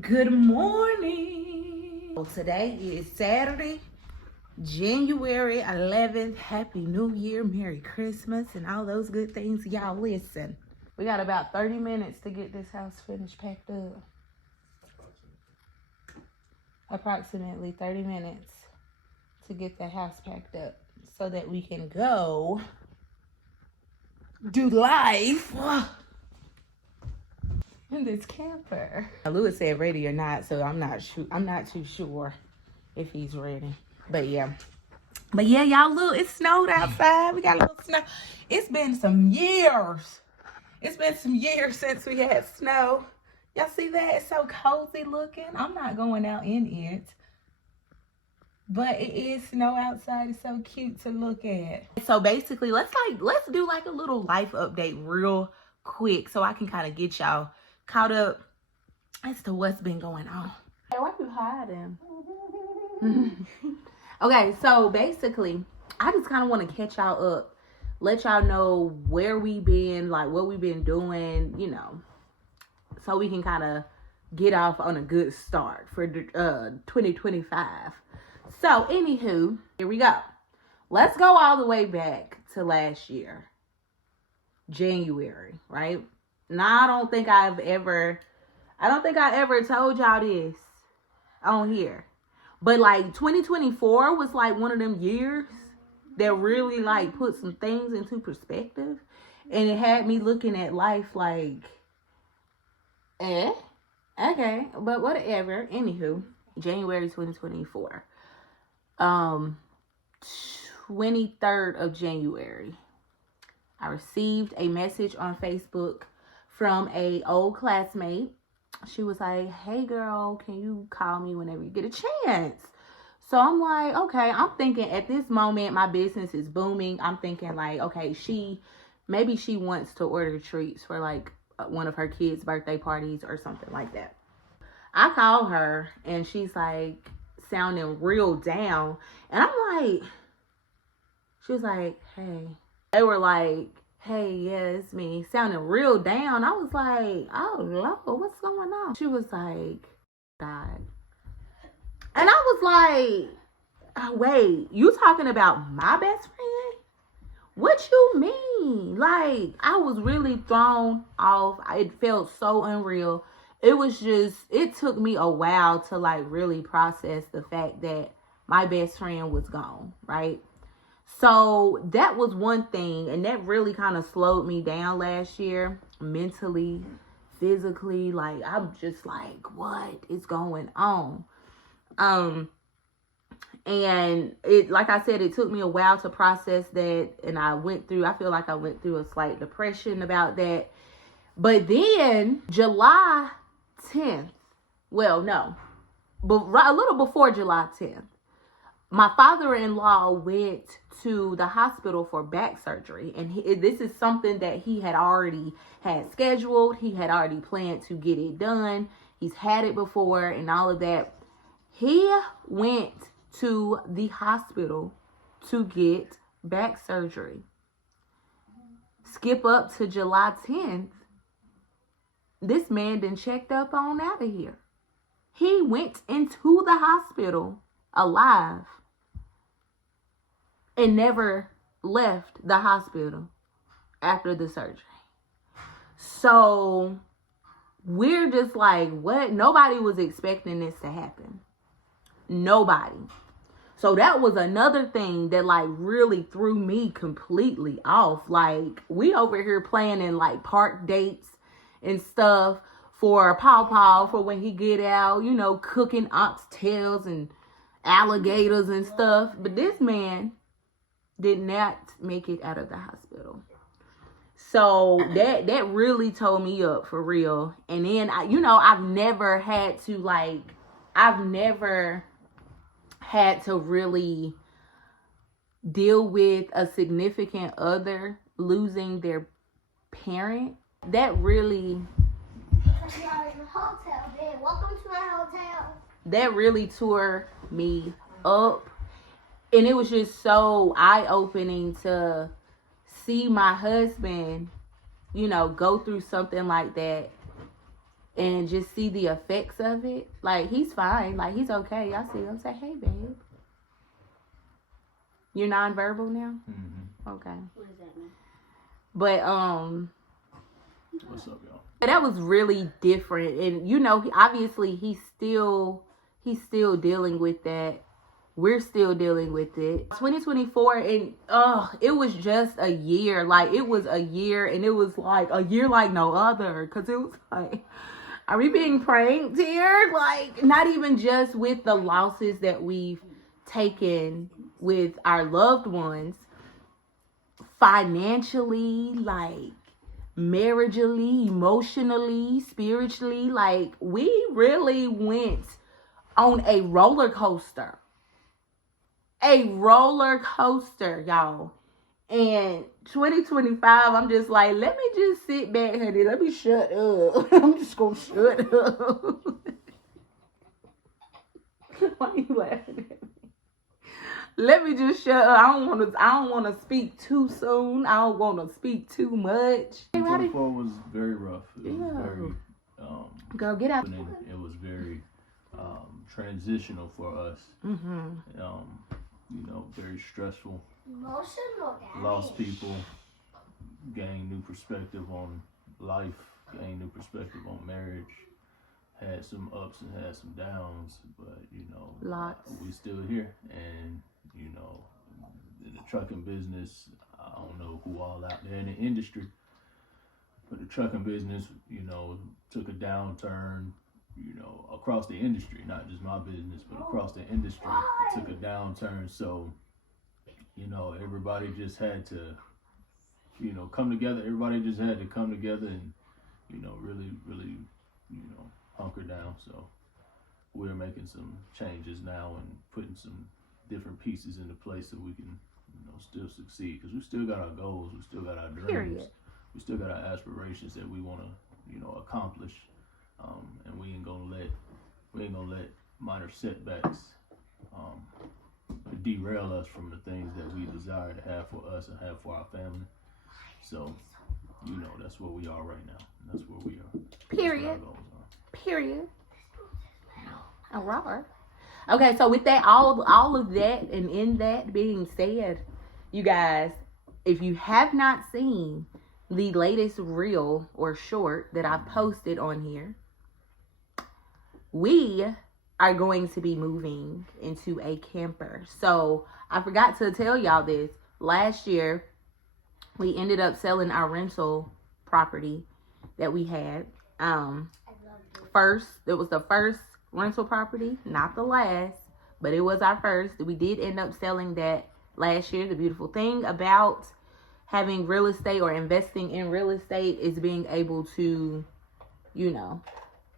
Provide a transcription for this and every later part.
Good morning. So today is Saturday, January 11th. Happy New Year, Merry Christmas, and all those good things. Y'all listen. We got about 30 minutes to get this house finished packed up. Approximately 30 minutes to get the house packed up so that we can go do life in this camper. Lewis said ready or not, so I'm not too sure if he's ready. But yeah, y'all, look, it snowed outside. We got a little snow. It's been some years. It's been some years since we had snow. Y'all see that? It's so cozy looking. I'm not going out in it, but it is snow outside. It's so cute to look at. So basically, let's do like a little life update real quick so I can kind of get y'all caught up as to what's been going on. Hey, why you hiding? Okay, so basically, I just kind of want to catch y'all up, let y'all know where we been, like what we've been doing, you know, so we can kind of get off on a good start for 2025. So, anywho, here we go. Let's go all the way back to last year, January, right? Now, I don't think I ever told y'all this on here. But like 2024 was like one of them years that really like put some things into perspective. And it had me looking at life like, okay, but whatever. Anywho, January 2024. 23rd of January, I received a message on Facebook from a old classmate. She was like, hey girl, can you call me whenever you get a chance? So I'm like, okay. I'm thinking at this moment, my business is booming. I'm thinking like, okay, maybe she wants to order treats for like one of her kids' birthday parties or something like that. I call her and she's like sounding real down. And I'm like, she was like, hey. They were like, hey, yeah, it's me. Sounding real down. I was like, oh, Lord, what's going on? She was like, God. And I was like, oh, wait, you talking about my best friend? What you mean? Like, I was really thrown off. It felt so unreal. It took me a while to like really process the fact that my best friend was gone, right? So that was one thing, and that really kind of slowed me down last year, mentally, physically. Like, I'm just like, what is going on? And it, like I said, it took me a while to process that, and I feel like I went through a slight depression about that. But then July 10th, well, no, but a little before July 10th, my father-in-law went to the hospital for back surgery. And this is something that he had already had scheduled. He had already planned to get it done. He's had it before and all of that. He went to the hospital to get back surgery. Skip up to July 10th. This man done checked up on out of here. He went into the hospital alive and never left the hospital after the surgery. So we're just like, what? Nobody was expecting this to happen. Nobody. So that was another thing that like really threw me completely off. Like, we over here planning like park dates and stuff for Paw for when he get out, you know, cooking oxtails and alligators and stuff. But this man did not make it out of the hospital. So that really tore me up for real. And then I've never had to really deal with a significant other losing their parent. That really tore me up. And it was just so eye-opening to see my husband, go through something like that and just see the effects of it. Like, he's fine. Like, he's okay. I see him say, hey, babe. You're nonverbal now? Mm-hmm. Okay. What does that mean? But, What's up, y'all? that was really different. And, you know, obviously he's still dealing with that. We're still dealing with it. 2024, and it was just a year. Like, it was a year, and it was like a year like no other. Because it was like, are we being pranked here? Like, not even just with the losses that we've taken with our loved ones, financially, like, marriagely, emotionally, spiritually. Like, we really went on a roller coaster. A roller coaster, y'all. And 2025, I'm just like, let me just sit back, honey. Let me shut up. I'm just gonna shut up. Why are you laughing at me? Let me just shut up. I don't wanna speak too soon. I don't wanna speak too much. 2024 was very rough. It was very Girl, get out. It was very transitional for us. Mm-hmm. You know, very stressful. Emotional damage. Lost people, gained new perspective on life, gained new perspective on marriage. Had some ups and had some downs, but you know, Lots. We still here. And you know, in the trucking business, I don't know who all out there in the industry, but the trucking business, you know, took a downturn. You know, across the industry, not just my business, but across the industry, it took a downturn. So, you know, everybody just had to, you know, come together. Everybody just had to come together and, you know, really, you know, hunker down. So we're making some changes now and putting some different pieces into place so we can, you know, still succeed. Because we still got our goals, we still got our dreams, Period. We still got our aspirations that we want to, you know, accomplish. And we ain't gonna let minor setbacks derail us from the things that we desire to have for us and have for our family. So, you know, that's where we are right now. That's where we are. Period. Period. All right. Okay, so with that, all of that, and in that being said, you guys, if you have not seen the latest reel or short that I've posted on here, we are going to be moving into a camper. So I forgot to tell y'all this. Last year, we ended up selling our rental property that we had. It was the first rental property, not the last, but it was our first. We did end up selling that last year. The beautiful thing about having real estate or investing in real estate is being able to, you know,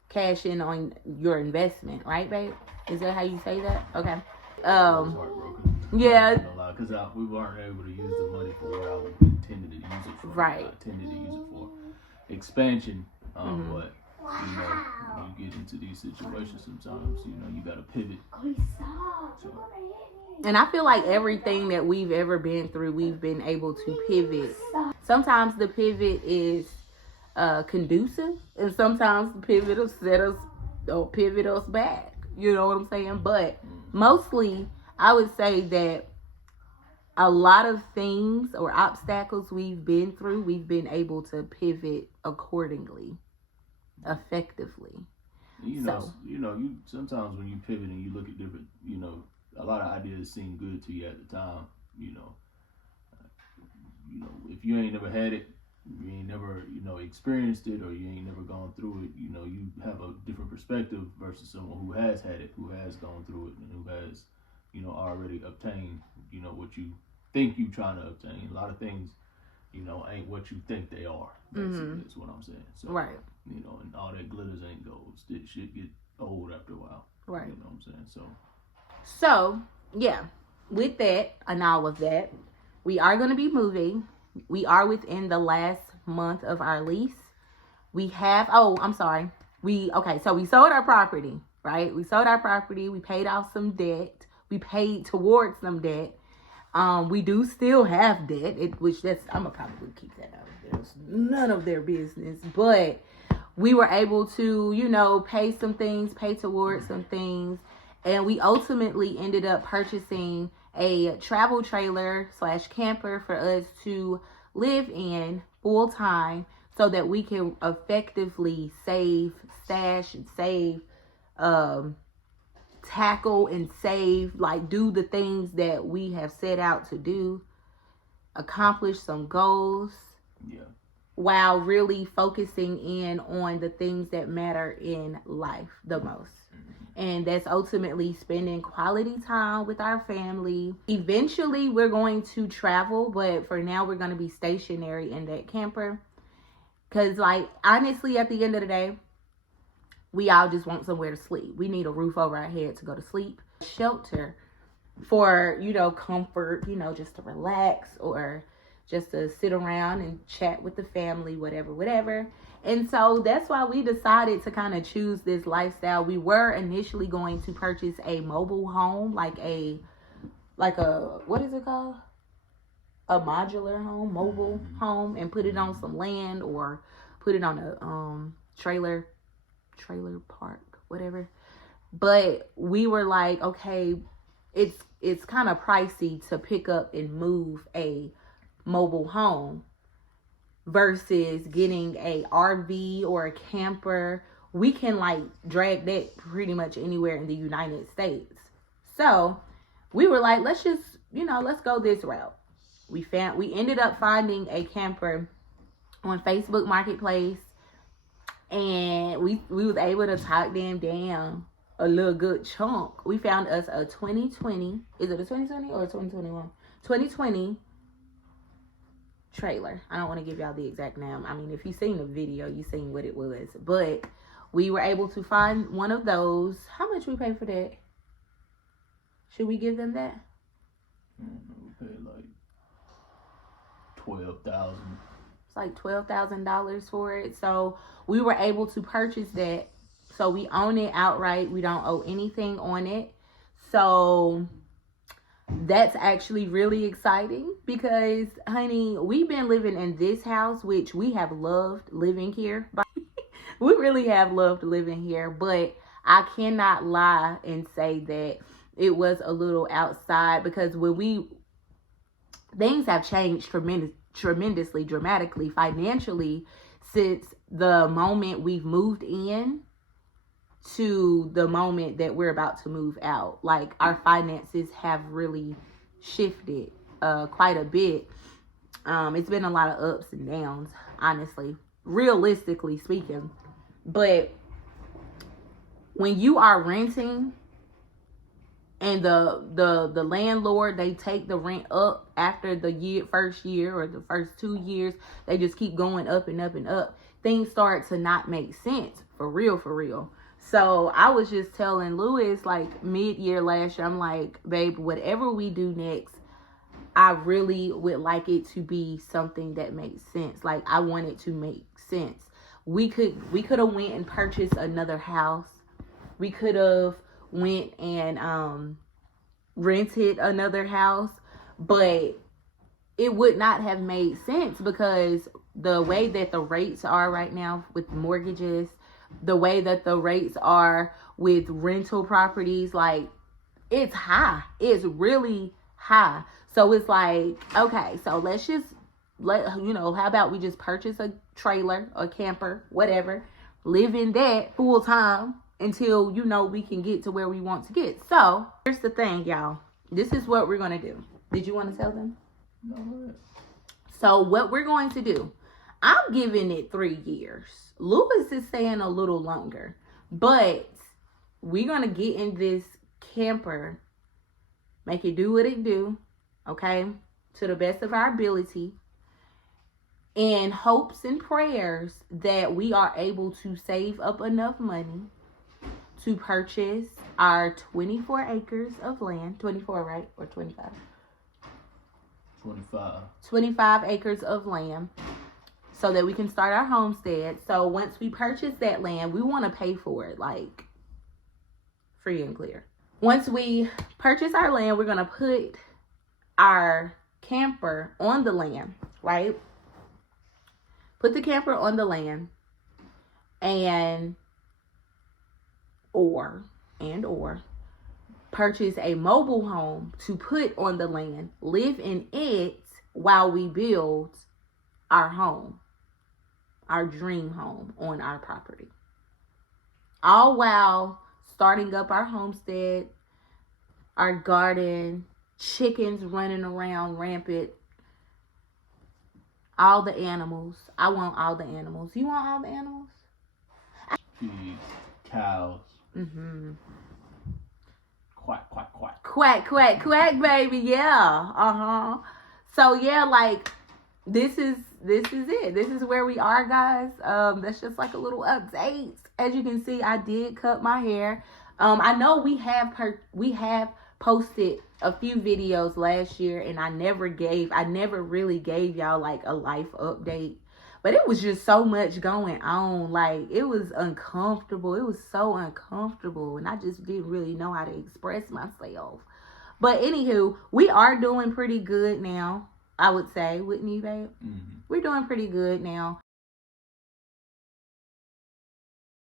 cash in on your investment, right, babe? Is that how you say that? Okay. Yeah. Because we weren't able to use the money for what I intended to use it for. Right. I intended to use it for expansion. But you know, you get into these situations sometimes. You know, you got to pivot. So. And I feel like everything that we've ever been through, we've been able to pivot. Sometimes the pivot is conducive, and sometimes the pivot will pivot us back. You know what I'm saying? But mostly, I would say that a lot of things or obstacles we've been through, we've been able to pivot accordingly, effectively. You sometimes when you pivot and you look at different, you know, a lot of ideas seem good to you at the time. You know, if you ain't never had it, you ain't never, you know, experienced it, or you ain't never gone through it, you know, you have a different perspective versus someone who has had it, who has gone through it, and who has, you know, already obtained, you know, what you think you trying to obtain. A lot of things, you know, ain't what you think they are. Basically, that's what I'm saying. So, right. You know, and all that glitters ain't gold. Shit get old after a while. Right. You know what I'm saying? So, yeah, with that and all of that, we are going to be moving. We are within the last month of our lease. We have, so we sold our property, right? We sold our property. We paid off some debt. We paid towards some debt. We do still have debt, I'm going to probably keep that out of there. It's none of their business. But we were able to, pay towards some things. And we ultimately ended up purchasing a travel trailer / camper for us to live in full time so that we can effectively save, stash, and save, tackle and save, like do the things that we have set out to do, accomplish some goals. Yeah. While really focusing in on the things that matter in life the most. And that's ultimately spending quality time with our family. Eventually, we're going to travel, but for now, we're going to be stationary in that camper. Because, honestly, at the end of the day, we all just want somewhere to sleep. We need a roof over our head to go to sleep. Shelter for, comfort, just to relax or just to sit around and chat with the family, whatever. And so that's why we decided to kind of choose this lifestyle. We were initially going to purchase a mobile home, like a what is it called? A modular home, mobile home, and put it on some land or put it on a trailer park, whatever. But we were like, okay, it's kind of pricey to pick up and move a mobile home versus getting a RV or a camper. We can drag that pretty much anywhere in the United States. So we were like, let's just, let's go this route. We ended up finding a camper on Facebook Marketplace, and we was able to talk them down a little good chunk. We found us a 2020, is it a 2020 or a 2021? 2020 trailer. I don't want to give y'all the exact name. I mean, if you seen the video, you seen what it was. But we were able to find one of those. How much we pay for that? Should we give them that? We paid like $12,000. It's like $12,000 for it. So we were able to purchase that. So we own it outright. We don't owe anything on it. So that's actually really exciting because, honey, we've been living in this house, which we have loved living here. We really have loved living here, but I cannot lie and say that it was a little outside because things have changed tremendously, dramatically, financially since the moment we've moved in to the moment that we're about to move out. Like, our finances have really shifted quite a bit. It's been a lot of ups and downs, honestly, realistically speaking. But when you are renting and the landlord, they take the rent up after the first year or the first 2 years, they just keep going up and up and up. Things start to not make sense, for real. So I was just telling Lewis, mid-year last year, I'm like, babe, whatever we do next, I really would like it to be something that makes sense. I want it to make sense. We could have went and purchased another house. We could have went and rented another house, but it would not have made sense because the way that the rates are right now with mortgages, the way that the rates are with rental properties, it's high. It's really high. So it's okay, so let's just how about we just purchase a trailer, a camper, whatever, live in that full time until, we can get to where we want to get. So here's the thing, y'all. This is what we're going to do. Did you want to tell them? No. So what we're going to do, I'm giving it 3 years. Lewis is saying a little longer, but we're going to get in this camper, make it do what it do, okay, to the best of our ability, in hopes and prayers that we are able to save up enough money to purchase our 24 acres of land. 24, right? Or 25? 25. 25 acres of land so that we can start our homestead. So once we purchase that land, we want to pay for it free and clear. Once we purchase our land, we're going to put our camper on the land, right? Put the camper on the land. and or purchase a mobile home to put on the land, live in it while we build our home, our dream home on our property. All while starting up our homestead, our garden, chickens running around rampant, all the animals. I want all the animals. You want all the animals? Pigs, cows. Mm-hmm. Quack, quack, quack. Quack, quack, quack, baby. Yeah. Uh-huh. So yeah, like this is it. This is where we are, guys. That's just like a little update. As you can see, I did cut my hair. I know we have posted a few videos last year, and I never really gave y'all like a life update. But it was just so much going on. Like, it was uncomfortable. It was so uncomfortable. And I just didn't really know how to express myself. But anywho, we are doing pretty good now, I would say. Wouldn't you, babe? Mm-hmm. We're doing pretty good now.